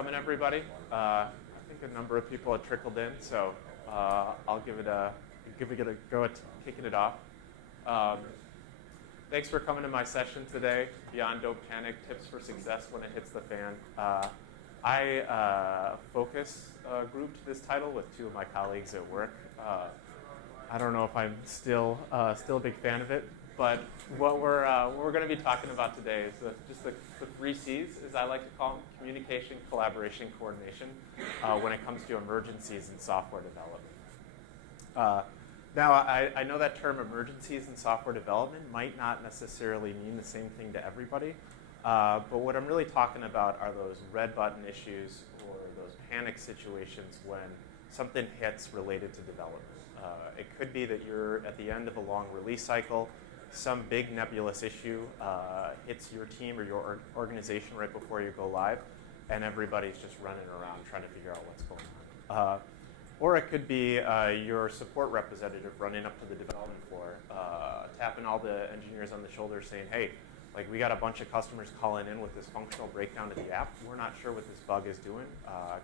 coming, everybody. I think a number of people have trickled in, so I'll give it a go at kicking it off. Thanks for coming to my session today, Beyond Dope Panic, Tips for Success When It Hits the Fan. I grouped this title with two of my colleagues at work. I don't know if I'm still a big fan of it, but what we're going to be talking about today is just the three C's, as I like to call them: communication, collaboration, coordination, when it comes to emergencies in software development. Now, I know that term emergencies in software development might not necessarily mean the same thing to everybody, but what I'm really talking about are those red button issues or those panic situations when something hits related to development. It could be that you're at the end of a long release cycle, some big nebulous issue hits your team or your organization right before you go live, and everybody's just running around trying to figure out what's going on. Or it could be your support representative running up to the development floor, tapping all the engineers on the shoulder saying, hey, like we got a bunch of customers calling in with this functional breakdown to the app. We're not sure what this bug is doing.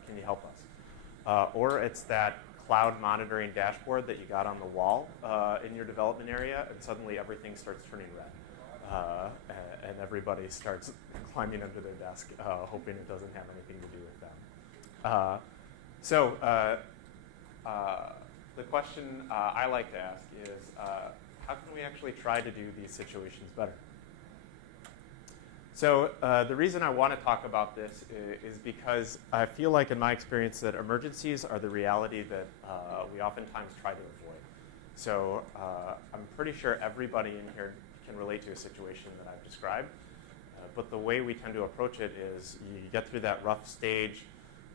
Can you help us? Or it's that cloud monitoring dashboard that you got on the wall in your development area, and suddenly everything starts turning red. And everybody starts climbing under their desk, hoping it doesn't have anything to do with them. The question I like to ask is, how can we actually try to do these situations better? So the reason I want to talk about this is because I feel like in my experience that emergencies are the reality that we oftentimes try to avoid. So I'm pretty sure everybody in here can relate to a situation that I've described. But the way we tend to approach it is you get through that rough stage,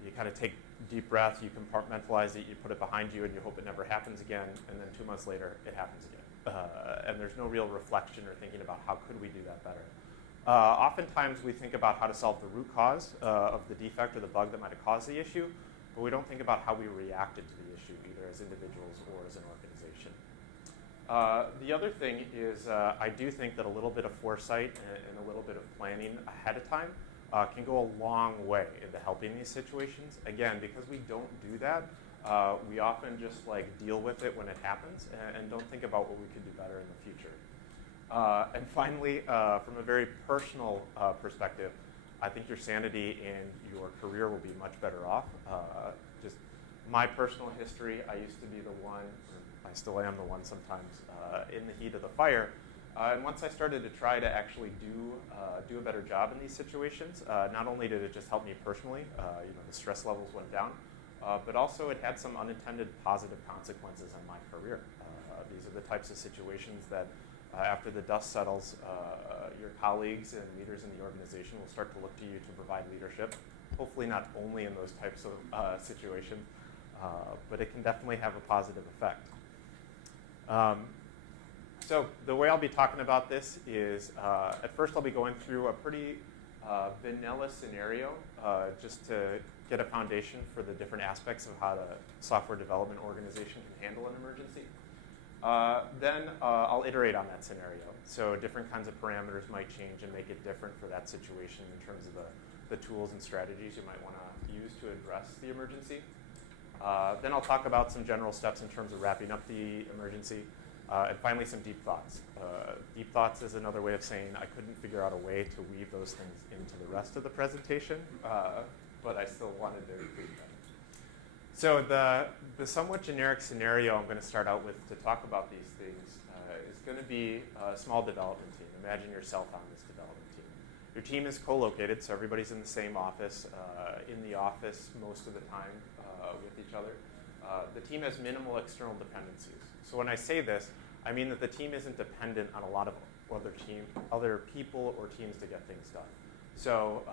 you kind of take deep breath, you compartmentalize it, you put it behind you, and you hope it never happens again, and then 2 months later, it happens again. And there's no real reflection or thinking about how could we do that better. Oftentimes, we think about how to solve the root cause of the defect or the bug that might have caused the issue, but we don't think about how we reacted to the issue, either as individuals or as an organization. The other thing is I do think that a little bit of foresight and a little bit of planning ahead of time can go a long way into helping these situations. Again, because we don't do that, we often just like deal with it when it happens and don't think about what we could do better in the future. And finally, from a very personal perspective, I think your sanity and your career will be much better off. Just my personal history, I used to be the one, or I still am the one sometimes, in the heat of the fire. And once I started to try to actually do a better job in these situations, not only did it just help me personally, the stress levels went down, but also it had some unintended positive consequences on my career. These are the types of situations that after the dust settles, your colleagues and leaders in the organization will start to look to you to provide leadership. Hopefully not only in those types of situations, but it can definitely have a positive effect. So the way I'll be talking about this is, at first I'll be going through a pretty vanilla scenario just to get a foundation for the different aspects of how the software development organization can handle an emergency. Then I'll iterate on that scenario. So different kinds of parameters might change and make it different for that situation in terms of the tools and strategies you might want to use to address the emergency. Then I'll talk about some general steps in terms of wrapping up the emergency. And finally, some deep thoughts. Deep thoughts is another way of saying I couldn't figure out a way to weave those things into the rest of the presentation, but I still wanted to include them. So the somewhat generic scenario I'm going to start out with to talk about these things is going to be a small development team. Imagine yourself on this development team. Your team is co-located, so everybody's in the same office, in the office most of the time with each other. The team has minimal external dependencies. So when I say this, I mean that the team isn't dependent on a lot of other people or teams to get things done. So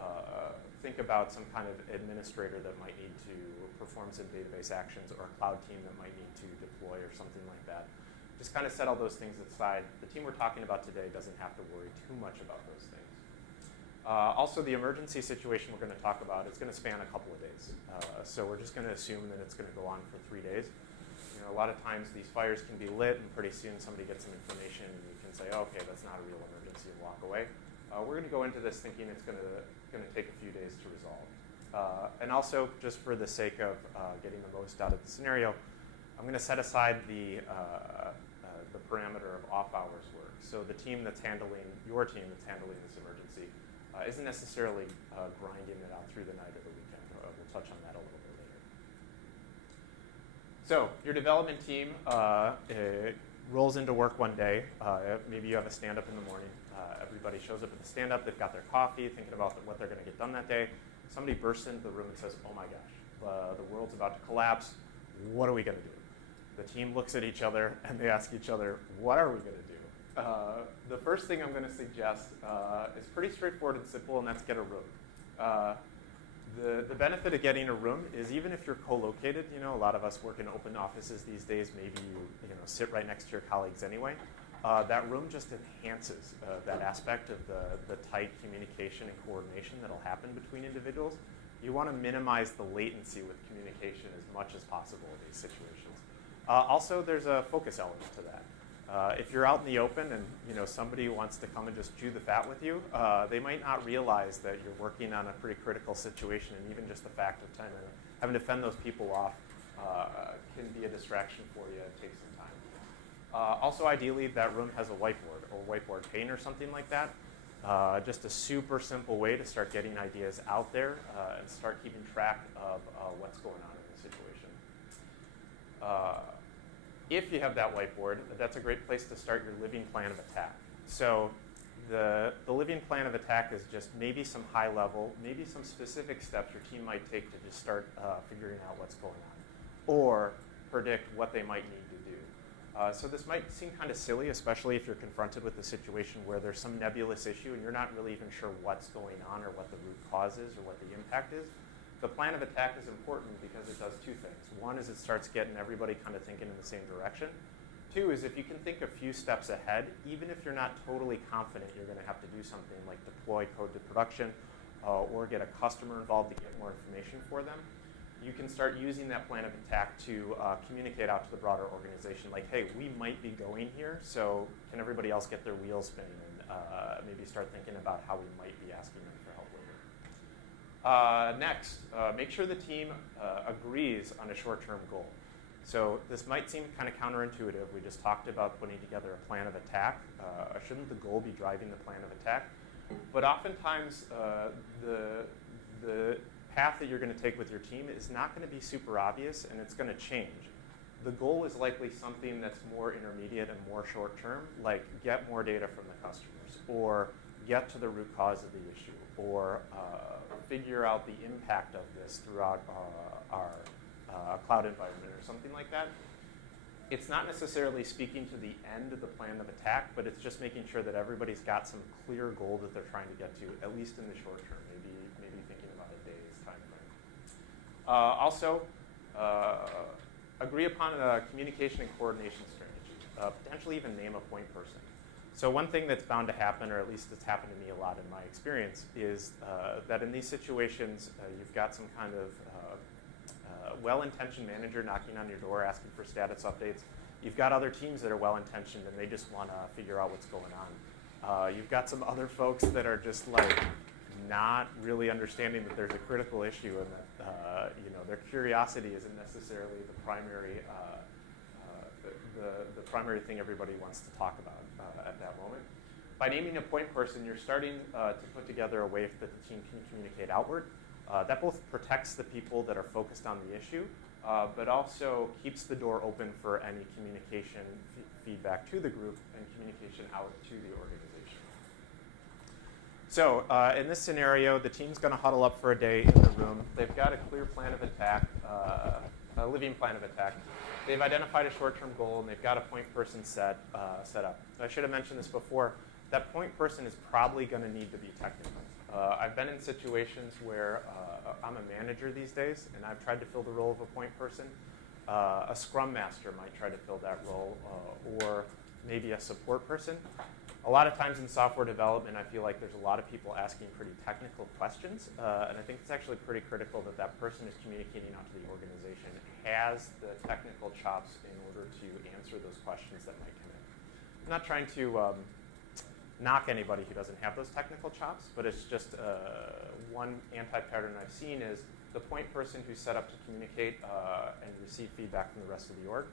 think about some kind of administrator that might need to perform some database actions, or a cloud team that might need to deploy or something like that. Just kind of set all those things aside. The team we're talking about today doesn't have to worry too much about those things. Also, the emergency situation we're going to talk about is going to span a couple of days. So we're just going to assume that it's going to go on for 3 days. A lot of times these fires can be lit, and pretty soon somebody gets some information, and you can say, oh, okay, that's not a real emergency, and walk away. We're going to go into this thinking it's going to take a few days to resolve. And also, just for the sake of getting the most out of the scenario, I'm going to set aside the parameter of off-hours work. So the team that's handling, your team that's handling this emergency, isn't necessarily grinding it out through the night or the weekend. We'll touch on that a little bit later. So your development team rolls into work one day. Maybe you have a stand-up in the morning. Everybody shows up at the stand-up. They've got their coffee, thinking about what they're going to get done that day. Somebody bursts into the room and says, oh my gosh, the world's about to collapse. What are we going to do? The team looks at each other and they ask each other, what are we going to do? The first thing I'm going to suggest is pretty straightforward and simple, and that's get a room. The benefit of getting a room is even if you're co-located, a lot of us work in open offices these days, maybe you sit right next to your colleagues anyway. That room just enhances that aspect of the tight communication and coordination that'll happen between individuals. You want to minimize the latency with communication as much as possible in these situations. Also, there's a focus element to that. If you're out in the open and somebody wants to come and just chew the fat with you, they might not realize that you're working on a pretty critical situation, and even just the fact of having to fend those people off can be a distraction for you. It takes some time. Also, ideally, that room has a whiteboard or whiteboard pane or something like that. Just a super simple way to start getting ideas out there and start keeping track of what's going on in the situation. If you have that whiteboard, that's a great place to start your living plan of attack. So the living plan of attack is just maybe some high level, maybe some specific steps your team might take to just start figuring out what's going on, or predict what they might need to do. So this might seem kind of silly, especially if you're confronted with a situation where there's some nebulous issue and you're not really even sure what's going on or what the root cause is or what the impact is. The plan of attack is important because it does two things. One is it starts getting everybody kind of thinking in the same direction. Two is if you can think a few steps ahead, even if you're not totally confident you're going to have to do something like deploy code to production or get a customer involved to get more information for them, you can start using that plan of attack to communicate out to the broader organization, like, hey, we might be going here, so can everybody else get their wheels spinning and maybe start thinking about how we might be asking them for help later. Next, make sure the team agrees on a short-term goal. So this might seem kind of counterintuitive. We just talked about putting together a plan of attack. Shouldn't the goal be driving the plan of attack? But oftentimes, the path that you're going to take with your team is not going to be super obvious, and it's going to change. The goal is likely something that's more intermediate and more short-term, like get more data from the customers, or get to the root cause of the issue, or figure out the impact of this throughout our cloud environment or something like that. It's not necessarily speaking to the end of the plan of attack, but it's just making sure that everybody's got some clear goal that they're trying to get to, at least in the short term, maybe thinking about a day's time frame. Also, agree upon a communication and coordination strategy. Potentially even name a point person. So one thing that's bound to happen, or at least it's happened to me a lot in my experience, is that in these situations, you've got some kind of well-intentioned manager knocking on your door asking for status updates. You've got other teams that are well-intentioned and they just want to figure out what's going on. You've got some other folks that are just like not really understanding that there's a critical issue and that their curiosity isn't necessarily the primary the primary thing everybody wants to talk about at that moment. By naming a point person, you're starting to put together a way that the team can communicate outward. That both protects the people that are focused on the issue, but also keeps the door open for any communication feedback to the group and communication out to the organization. So in this scenario, the team's going to huddle up for a day in the room. They've got a clear plan of attack, a living plan of attack. They've identified a short-term goal, and they've got a point person set up. I should have mentioned this before. That point person is probably going to need to be technical. I've been in situations where I'm a manager these days, and I've tried to fill the role of a point person. A scrum master might try to fill that role, or maybe a support person. A lot of times in software development, I feel like there's a lot of people asking pretty technical questions, and I think it's actually pretty critical that that person is communicating out to the organization, has the technical chops in order to answer those questions that might come in. I'm not trying to knock anybody who doesn't have those technical chops, but it's just one anti-pattern I've seen is the point person who's set up to communicate and receive feedback from the rest of the org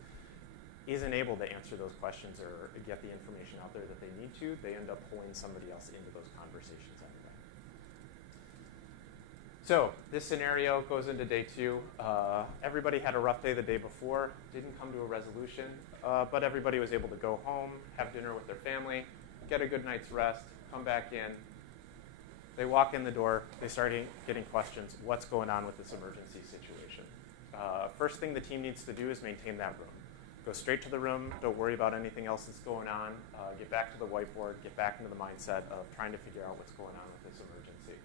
isn't able to answer those questions or get the information out there that they need to. They end up pulling somebody else into those conversations anyway. So this scenario goes into day 2. Everybody had a rough day the day before, didn't come to a resolution, but everybody was able to go home, have dinner with their family, get a good night's rest, come back in. They walk in the door, they start getting questions, what's going on with this emergency situation? First thing the team needs to do is maintain that room. Go straight to the room, don't worry about anything else that's going on, get back to the whiteboard, get back into the mindset of trying to figure out what's going on with this emergency.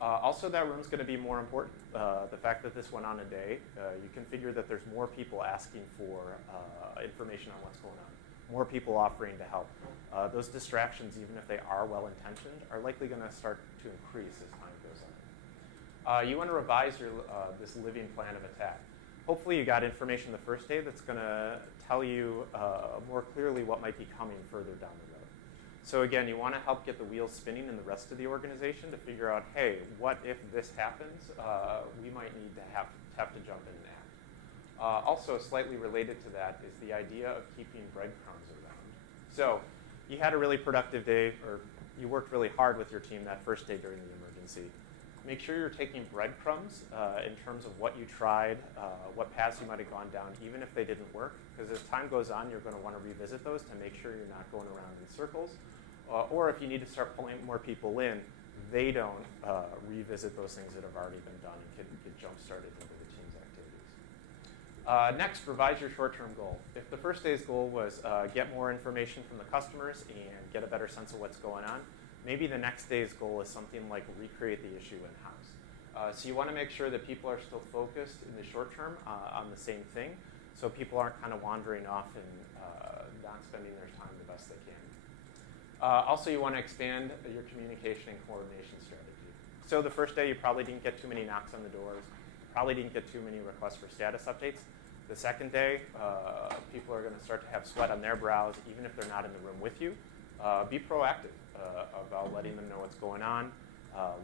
Also, that room's going to be more important. The fact that this went on a day, you can figure that there's more people asking for information on what's going on, more people offering to help. Those distractions, even if they are well-intentioned, are likely going to start to increase as time goes on. You want to revise this living plan of attack. Hopefully you got information the first day that's going to tell you more clearly what might be coming further down the road. So again, you want to help get the wheels spinning in the rest of the organization to figure out, hey, what if this happens? We might need to have to jump in and act. Also, slightly related to that is the idea of keeping breadcrumbs around. So you had a really productive day, or you worked really hard with your team that first day during the emergency. Make sure you're taking breadcrumbs in terms of what you tried, what paths you might have gone down, even if they didn't work. Because as time goes on, you're going to want to revisit those to make sure you're not going around in circles. Or if you need to start pulling more people in, they don't revisit those things that have already been done and can get jump-started into the team's activities. Next, revise your short-term goal. If the first day's goal was get more information from the customers and get a better sense of what's going on, maybe the next day's goal is something like recreate the issue in-house. So you want to make sure that people are still focused in the short term on the same thing, so people aren't kind of wandering off and not spending their time the best they can. Also, you want to expand your communication and coordination strategy. So the first day, you probably didn't get too many knocks on the doors, probably didn't get too many requests for status updates. The second day, people are going to start to have sweat on their brows, even if they're not in the room with you. Be proactive about letting them know what's going on,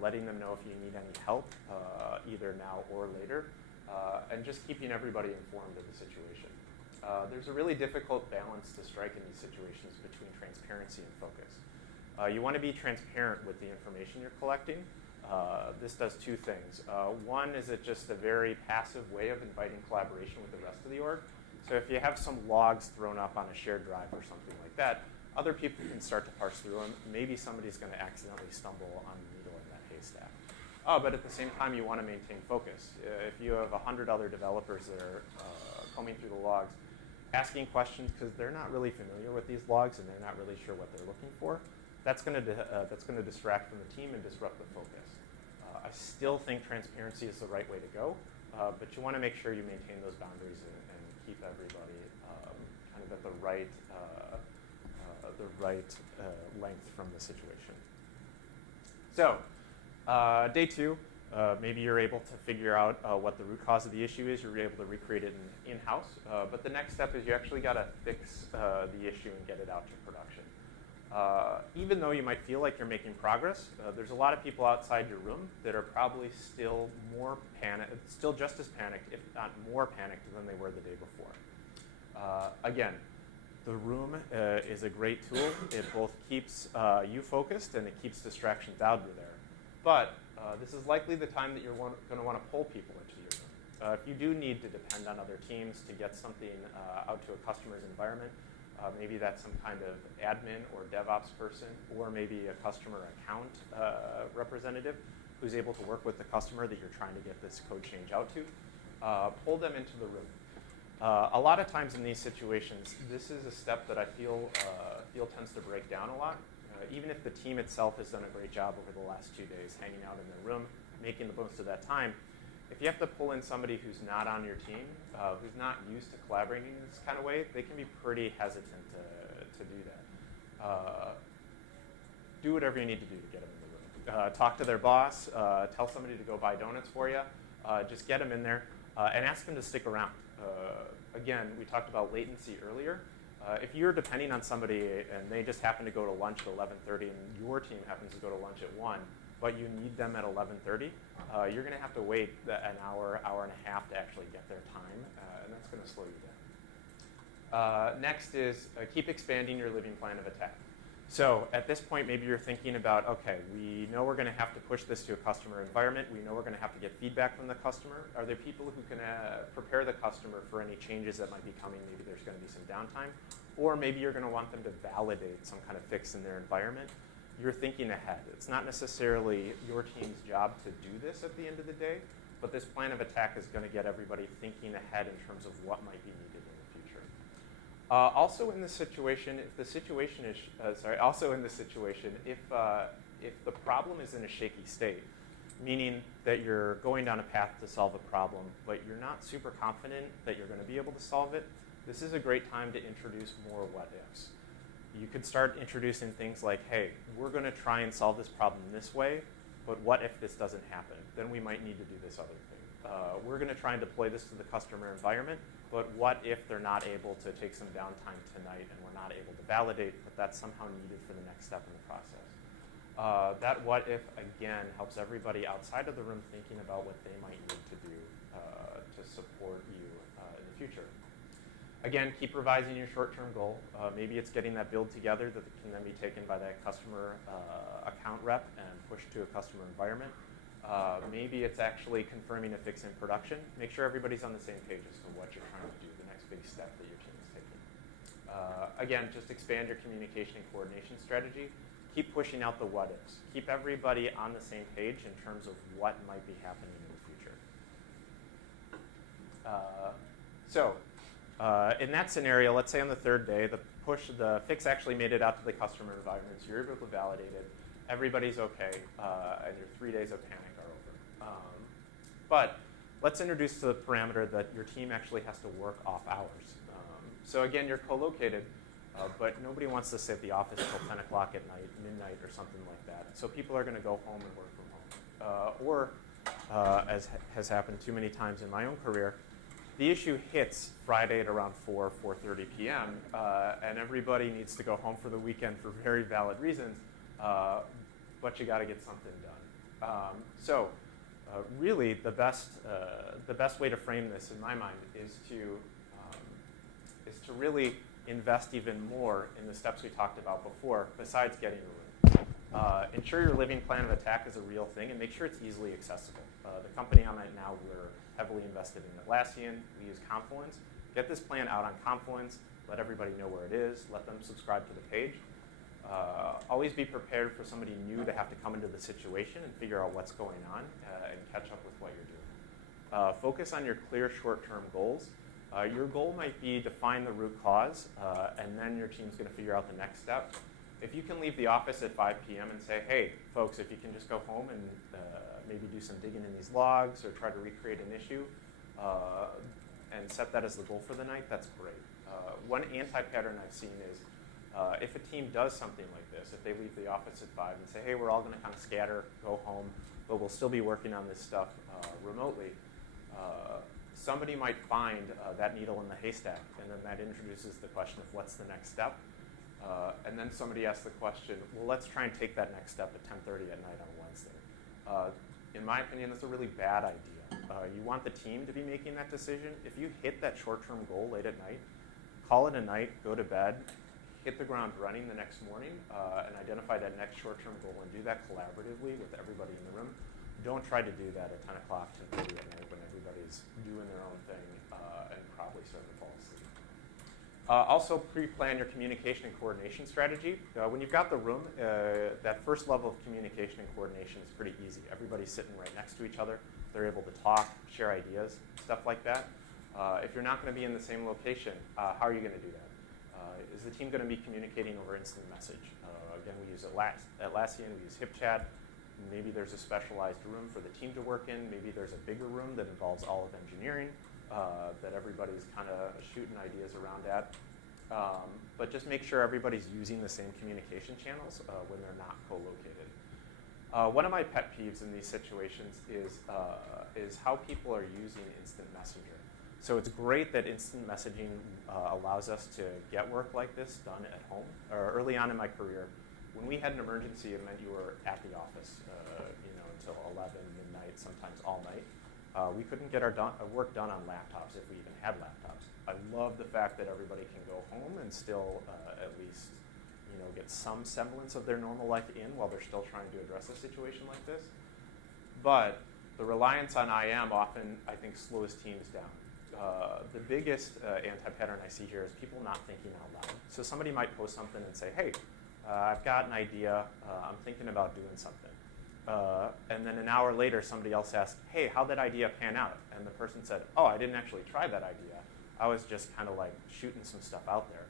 letting them know if you need any help, either now or later, and just keeping everybody informed of the situation. There's a really difficult balance to strike in these situations between transparency and focus. You want to be transparent with the information you're collecting. This does two things. One is it just a very passive way of inviting collaboration with the rest of the org. So if you have some logs thrown up on a shared drive or something like that, other people can start to parse through them. Maybe somebody's going to accidentally stumble on the needle in that haystack. But at the same time, you want to maintain focus. If you have 100 other developers that are combing through the logs, asking questions because they're not really familiar with these logs and they're not really sure what they're looking for, that's going to distract from the team and disrupt the focus. I still think transparency is the right way to go, but you want to make sure you maintain those boundaries and keep everybody kind of at the right length from the situation. So, day 2, maybe you're able to figure out what the root cause of the issue is. You're able to recreate it in-house. But the next step is you actually got to fix the issue and get it out to production. Even though you might feel like you're making progress, there's a lot of people outside your room that are probably still just as panicked, if not more panicked than they were the day before. Again, the room is a great tool. It both keeps you focused and it keeps distractions out of there. But this is likely the time that you're going to want to pull people into your room. If you do need to depend on other teams to get something out to a customer's environment, maybe that's some kind of admin or DevOps person, or maybe a customer account representative who's able to work with the customer that you're trying to get this code change out to, pull them into the room. A lot of times in these situations, this is a step that I feel tends to break down a lot. Even if the team itself has done a great job over the last 2 days hanging out in their room, making the most of that time, if you have to pull in somebody who's not on your team, who's not used to collaborating in this kind of way, they can be pretty hesitant to do that. Do whatever you need to do to get them in the room. Talk to their boss, tell somebody to go buy donuts for you, just get them in there, and ask them to stick around. Again, we talked about latency earlier. If you're depending on somebody and they just happen to go to lunch at 11:30 and your team happens to go to lunch at 1, but you need them at 11:30, you're going to have to wait an hour, hour and a half to actually get their time, and that's going to slow you down. Next is keep expanding your living plan of attack. So at this point, maybe you're thinking about, okay, we know we're going to have to push this to a customer environment. We know we're going to have to get feedback from the customer. Are there people who can prepare the customer for any changes that might be coming? Maybe there's going to be some downtime. Or maybe you're going to want them to validate some kind of fix in their environment. You're thinking ahead. It's not necessarily your team's job to do this at the end of the day, but this plan of attack is going to get everybody thinking ahead in terms of what might be needed in the future. Also in this situation, if the situation is, if the problem is in a shaky state, meaning that you're going down a path to solve a problem, but you're not super confident that you're going to be able to solve it, this is a great time to introduce more what-ifs. You could start introducing things like, hey, we're going to try and solve this problem this way, but what if this doesn't happen? Then we might need to do this other thing. We're going to try and deploy this to the customer environment, but what if they're not able to take some downtime tonight and we're not able to validate that that's somehow needed for the next step in the process? That what if, again, helps everybody outside of the room thinking about what they might need to do to support you in the future. Again, keep revising your short-term goal. Maybe it's getting that build together that can then be taken by that customer account rep and pushed to a customer environment. Maybe it's actually confirming a fix in production. Make sure everybody's on the same page as to what you're trying to do, the next big step that your team is taking. Again, just expand your communication and coordination strategy. Keep pushing out the what-ifs. Keep everybody on the same page in terms of what might be happening in the future. In that scenario, let's say on the third day, the fix actually made it out to the customer environment, so you're able to validate it. Everybody's okay, and your 3 days of panic are over. But let's introduce the parameter that your team actually has to work off hours. So again, you're co-located, but nobody wants to sit at the office until 10 o'clock at night, midnight, or something like that. So people are going to go home and work from home. As has happened too many times in my own career, the issue hits Friday at around 4:30 p.m., and everybody needs to go home for the weekend for very valid reasons, but you got to get something done. Really, the best way to frame this, in my mind, is to really invest even more in the steps we talked about before, besides getting a room. Ensure your living plan of attack is a real thing, and make sure it's easily accessible. The company I'm at now, we're heavily invested in Atlassian. We use Confluence. Get this plan out on Confluence. Let everybody know where it is. Let them subscribe to the page. Always be prepared for somebody new to have to come into the situation and figure out what's going on and catch up with what you're doing. Focus on your clear short-term goals. Your goal might be to find the root cause, and then your team's going to figure out the next step. If you can leave the office at 5 p.m. and say, hey, folks, if you can just go home and maybe do some digging in these logs or try to recreate an issue and set that as the goal for the night, that's great. One anti-pattern I've seen is if a team does something like this, if they leave the office at 5 and say, hey, we're all going to kind of scatter, go home, but we'll still be working on this stuff remotely, somebody might find that needle in the haystack, and then that introduces the question of what's the next step. And then somebody asks the question, well, let's try and take that next step at 10:30 at night on Wednesday. In my opinion, that's a really bad idea. You want the team to be making that decision. If you hit that short-term goal late at night, call it a night, go to bed, hit the ground running the next morning, and identify that next short-term goal and do that collaboratively with everybody in the room. Don't try to do that at 10 o'clock, 10:30 at night when everybody's doing their own thing and probably starting to fall asleep. Also, pre-plan your communication and coordination strategy. When you've got the room, that first level of communication and coordination is pretty easy. Everybody's sitting right next to each other. They're able to talk, share ideas, stuff like that. If you're not going to be in the same location, how are you going to do that? Is the team going to be communicating over instant message? Again, we use Atlassian, we use HipChat. Maybe there's a specialized room for the team to work in. Maybe there's a bigger room that involves all of engineering that everybody's kind of shooting ideas around at. But just make sure everybody's using the same communication channels when they're not co-located. One of my pet peeves in these situations is how people are using instant messenger. So it's great that instant messaging allows us to get work like this done at home. Early on in my career, when we had an emergency, it meant you were at the office, until 11 midnight, sometimes all night. We couldn't get our work done on laptops if we even had laptops. I love the fact that everybody can go home and still at least get some semblance of their normal life in while they're still trying to address a situation like this. But the reliance on IM often, I think, slows teams down. The biggest anti-pattern I see here is people not thinking out loud. So somebody might post something and say, hey, I've got an idea, I'm thinking about doing something. And then an hour later, somebody else asked, hey, how'd that idea pan out? And the person said, oh, I didn't actually try that idea. I was just kind of like shooting some stuff out there.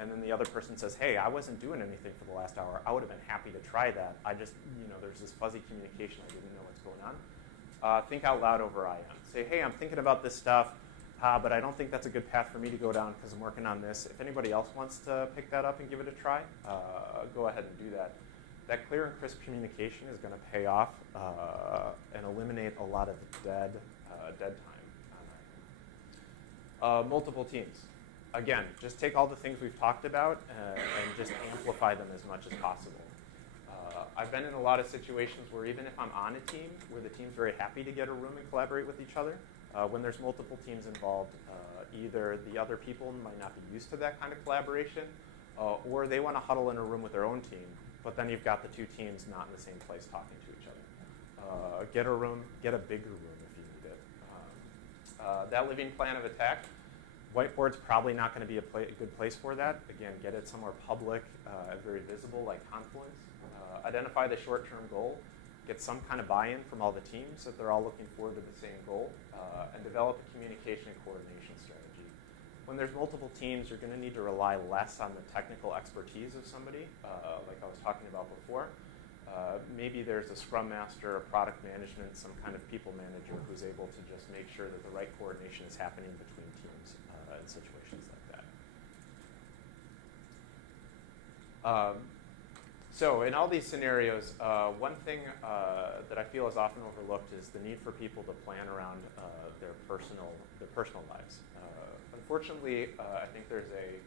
And then the other person says, hey, I wasn't doing anything for the last hour. I would have been happy to try that. I just, there's this fuzzy communication. I didn't know what's going on. Think out loud over IM. Say, hey, I'm thinking about this stuff, but I don't think that's a good path for me to go down because I'm working on this. If anybody else wants to pick that up and give it a try, go ahead and do that. That clear and crisp communication is going to pay off and eliminate a lot of dead time. Multiple teams. Again, just take all the things we've talked about and just amplify them as much as possible. I've been in a lot of situations where even if I'm on a team, where the team's very happy to get a room and collaborate with each other, when there's multiple teams involved, either the other people might not be used to that kind of collaboration, or they want to huddle in a room with their own team, but then you've got the two teams not in the same place talking to each other. Get a room, get a bigger room if you need it. That living plan of attack, whiteboard's probably not going to be a good place for that. Again, get it somewhere public, very visible, like Confluence. Identify the short-term goal. Get some kind of buy-in from all the teams that they're all looking forward to the same goal, and develop a communication and coordination strategy. When there's multiple teams, you're going to need to rely less on the technical expertise of somebody, like I was talking about before. Maybe there's a scrum master, a product management, some kind of people manager who's able to just make sure that the right coordination is happening between teams in situations like that. So in all these scenarios, one thing that I feel is often overlooked is the need for people to plan around their personal lives. Unfortunately, I think there's a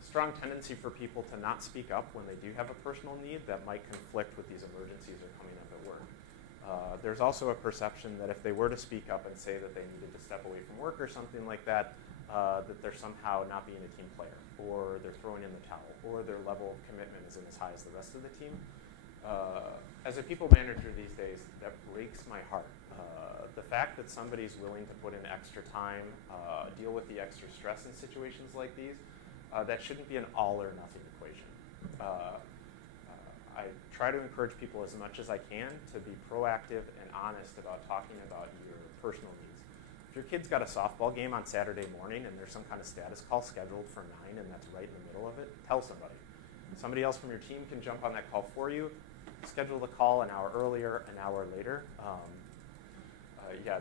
strong tendency for people to not speak up when they do have a personal need that might conflict with these emergencies that are coming up at work. There's also a perception that if they were to speak up and say that they needed to step away from work or something like that, that they're somehow not being a team player, or they're throwing in the towel, or their level of commitment isn't as high as the rest of the team. As a people manager these days, that breaks my heart. The fact that somebody's willing to put in extra time, deal with the extra stress in situations like these, that shouldn't be an all or nothing equation. I try to encourage people as much as I can to be proactive and honest about talking about your personal needs. If your kid's got a softball game on Saturday morning and there's some kind of status call scheduled for 9 and that's right in the middle of it, tell somebody. Somebody else from your team can jump on that call for you. Schedule the call an hour earlier, an hour later.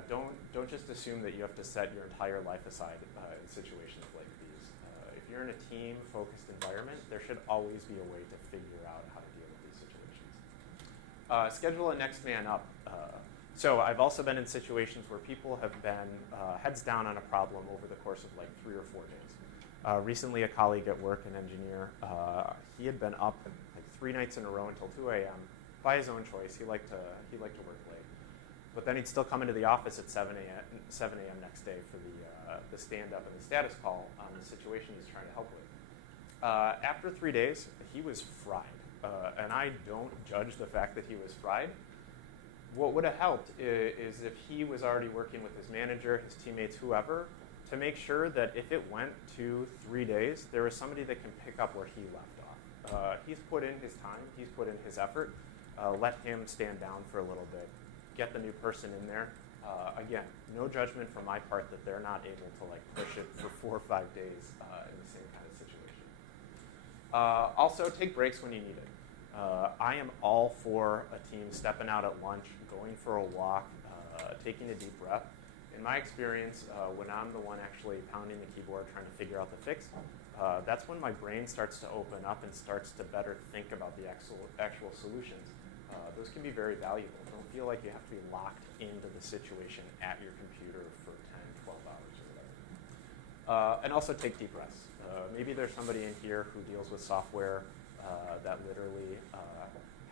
Don't just assume that you have to set your entire life aside in situations like these. If you're in a team-focused environment, there should always be a way to figure out how to deal with these situations. Schedule a next man up. So I've also been in situations where people have been heads down on a problem over the course of like 3 or 4 days. Recently, a colleague at work, an engineer, he had been up like 3 nights in a row until 2 a.m. by his own choice. He liked to work late. But then he'd still come into the office at 7 a.m. next day for the stand-up and the status call on the situation he's trying to help with. After 3 days, he was fried. And I don't judge the fact that he was fried. What would have helped is if he was already working with his manager, his teammates, whoever, to make sure that if it went 2-3 days, there was somebody that can pick up where he left off. He's put in his time, he's put in his effort. Let him stand down for a little bit. Get the new person in there. Again, no judgment from my part that they're not able to like push it for 4 or 5 days in the same kind of situation. Also, take breaks when you need it. I am all for a team stepping out at lunch, going for a walk, taking a deep breath. In my experience, when I'm the one actually pounding the keyboard trying to figure out the fix, that's when my brain starts to open up and starts to better think about the actual solutions. those can be very valuable. Don't feel like you have to be locked into the situation at your computer for 10, 12 hours or whatever. And also take deep breaths. Maybe there's somebody in here who deals with software that literally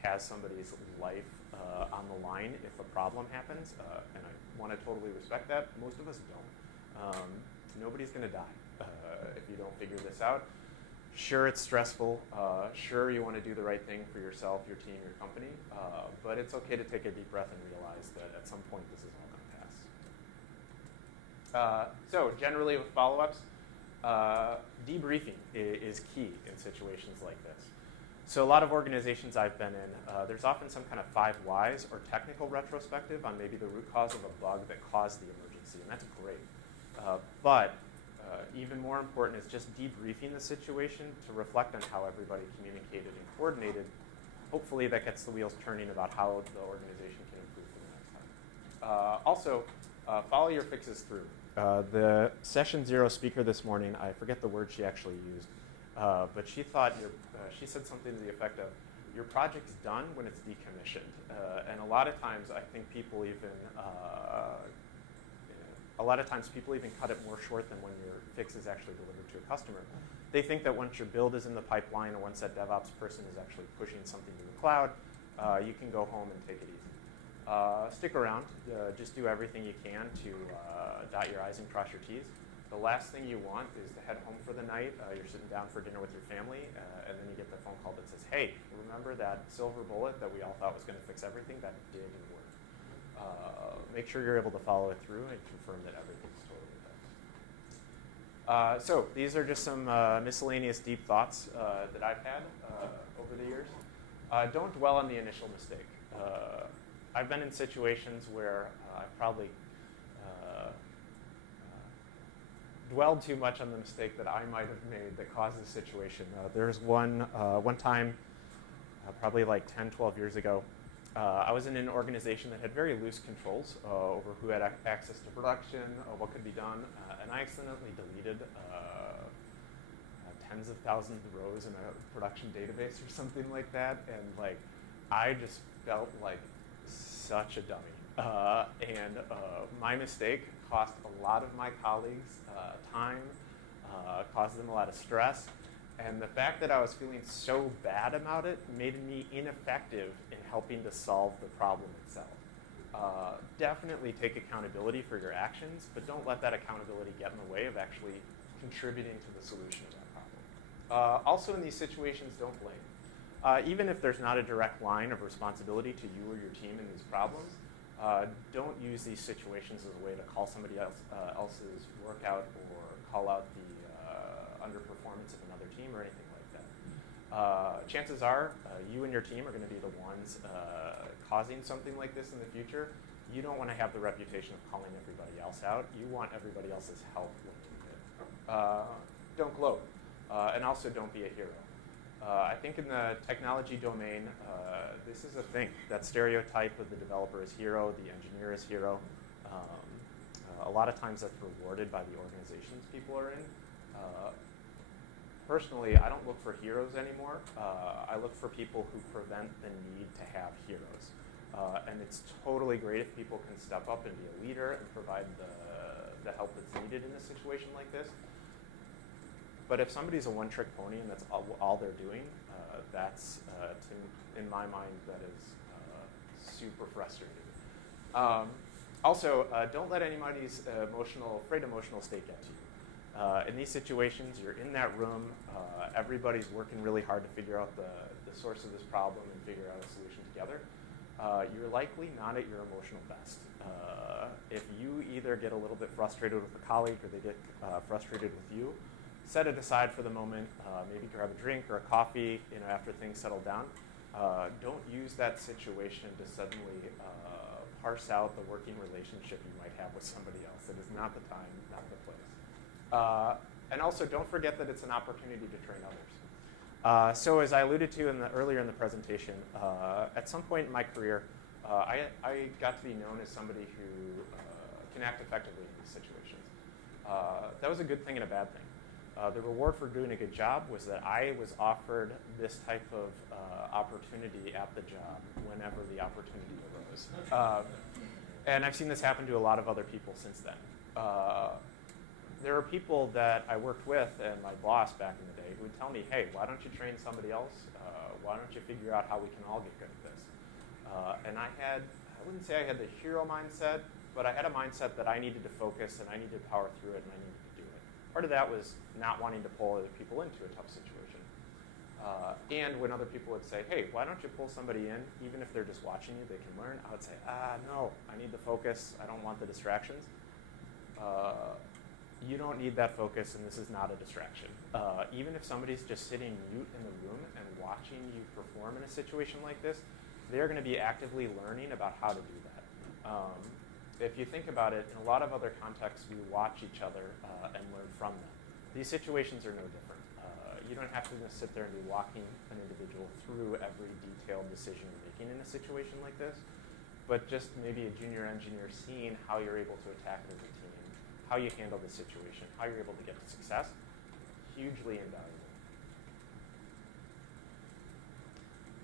has somebody's life on the line if a problem happens, and I want to totally respect that. Most of us don't. Nobody's going to die if you don't figure this out. Sure, it's stressful. Sure, you want to do the right thing for yourself, your team, your company, but it's okay to take a deep breath and realize that at some point this is all going to pass. So generally with follow-ups, debriefing is key in situations like this. So a lot of organizations I've been in, there's often some kind of 5 whys or technical retrospective on maybe the root cause of a bug that caused the emergency, and that's great. But even more important is just debriefing the situation to reflect on how everybody communicated and coordinated. Hopefully that gets the wheels turning about how the organization can improve for the next time. Also, follow your fixes through. The session 0 speaker this morning, I forget the word she actually used, but she thought she said something to the effect of, your project's done when it's decommissioned. And a lot of times I think people even cut it more short than when your fix is actually delivered to a customer. They think that once your build is in the pipeline or once that DevOps person is actually pushing something to the cloud, you can go home and take it easy. Stick around. Just do everything you can to dot your I's and cross your T's. The last thing you want is to head home for the night. You're sitting down for dinner with your family, and then you get the phone call that says, hey, remember that silver bullet that we all thought was going to fix everything? That didn't work. Make sure you're able to follow it through and confirm that everything's totally fixed. So these are just some miscellaneous deep thoughts that I've had over the years. Don't dwell on the initial mistake. I've been in situations where I've probably dwelled too much on the mistake that I might have made that caused the situation. There's one time, probably like 10, 12 years ago, I was in an organization that had very loose controls over who had access to production, what could be done, and I accidentally deleted tens of thousands of rows in a production database or something like that, and like I just felt like such a dummy. And my mistake cost a lot of my colleagues time, caused them a lot of stress, and the fact that I was feeling so bad about it made me ineffective in helping to solve the problem itself. Definitely take accountability for your actions, but don't let that accountability get in the way of actually contributing to the solution of that problem. Also in these situations, don't blame. Even if there's not a direct line of responsibility to you or your team in these problems, don't use these situations as a way to call somebody else's work out or call out the underperformance of another team or anything like that. Chances are you and your team are going to be the ones causing something like this in the future. You don't want to have the reputation of calling everybody else out. You want everybody else's help when you need it. Don't gloat, and also don't be a hero. I think in the technology domain, this is a thing. That stereotype of the developer as hero, the engineer as hero. A lot of times that's rewarded by the organizations people are in. Personally, I don't look for heroes anymore. I look for people who prevent the need to have heroes. And it's totally great if people can step up and be a leader and provide the help that's needed in a situation like this. But if somebody's a one-trick pony and that's all they're doing, that's, in my mind, that is super frustrating. Also, don't let anybody's freight emotional state get to you. In these situations, you're in that room, everybody's working really hard to figure out the source of this problem and figure out a solution together. You're likely not at your emotional best. If you either get a little bit frustrated with a colleague or they get frustrated with you, set it aside for the moment, maybe grab a drink or a coffee after things settle down. Don't use that situation to suddenly parse out the working relationship you might have with somebody else. It is not the time, not the place. And also don't forget that it's an opportunity to train others. So as I alluded to earlier in the presentation, at some point in my career, I got to be known as somebody who can act effectively in these situations. That was a good thing and a bad thing. The reward for doing a good job was that I was offered this type of opportunity at the job whenever the opportunity arose. And I've seen this happen to a lot of other people since then. There are people that I worked with and my boss back in the day who would tell me, hey, why don't you train somebody else? Why don't you figure out how we can all get good at this? And I wouldn't say I had the hero mindset, but I had a mindset that I needed to focus and I needed to power through it and I needed to do it. Part of that was not wanting to pull other people into a tough situation. And when other people would say, hey, why don't you pull somebody in, even if they're just watching you, they can learn, I would say, no, I need the focus, I don't want the distractions. You don't need that focus, and this is not a distraction. Even if somebody's just sitting mute in the room and watching you perform in a situation like this, they're going to be actively learning about how to do that. If you think about it, in a lot of other contexts, we watch each other and learn from them. These situations are no different. You don't have to just sit there and be walking an individual through every detailed decision you're making in a situation like this, but just maybe a junior engineer seeing how you're able to attack it as a team, how you handle the situation, how you're able to get to success, hugely invaluable.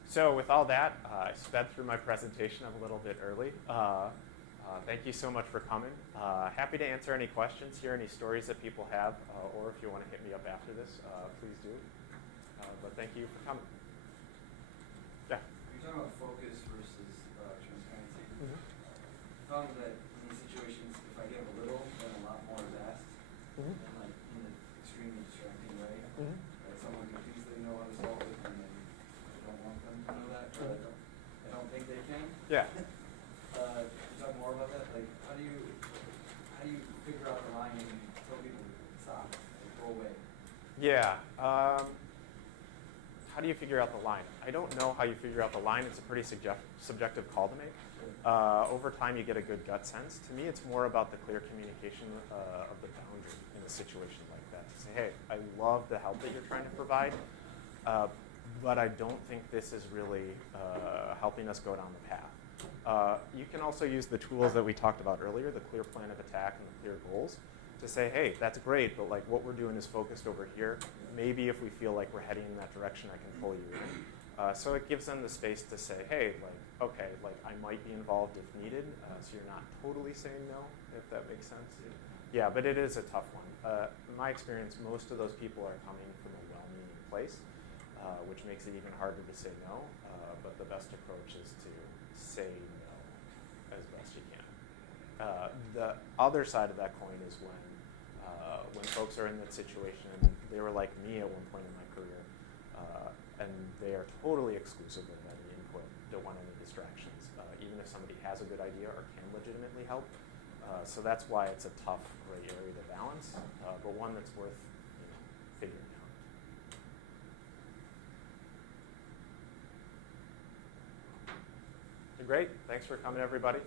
So with all that, I sped through my presentation a little bit early. Thank you so much for coming. Happy to answer any questions, hear any stories that people have, or if you want to hit me up after this, please do. But thank you for coming. Yeah? You're talking about focus versus transparency. Mm-hmm. I found that in these situations, if I give a little, then a lot more is asked, Mm-hmm. and like in an extremely distracting way. Mm-hmm. That someone can easily know how to solve it, and then I don't want them to know that, or I don't think they can. Yeah. Can you talk more about that? Like, how do you figure out the line and tell people to stop, like, go away? Yeah. How do you figure out the line? I don't know how you figure out the line. It's a pretty subjective call to make. Over time, you get a good gut sense. To me, it's more about the clear communication of the boundary in a situation like that. Say, hey, I love the help that you're trying to provide, but I don't think this is really helping us go down the path. You can also use the tools that we talked about earlier, the clear plan of attack and the clear goals, to say, hey, that's great, but like what we're doing is focused over here. Maybe if we feel like we're heading in that direction, I can pull you in. So it gives them the space to say, hey, like, okay, like I might be involved if needed, so you're not totally saying no, if that makes sense. Yeah, but it is a tough one. In my experience, most of those people are coming from a well-meaning place, which makes it even harder to say no, but the best approach is to say no as best you can. The other side of that coin is when folks are in that situation and they were like me at one point in my career, and they are totally exclusive of any input, don't want any distractions, even if somebody has a good idea or can legitimately help. So that's why it's a tough gray area to balance, but one that's worth figuring out. Great, thanks for coming, everybody.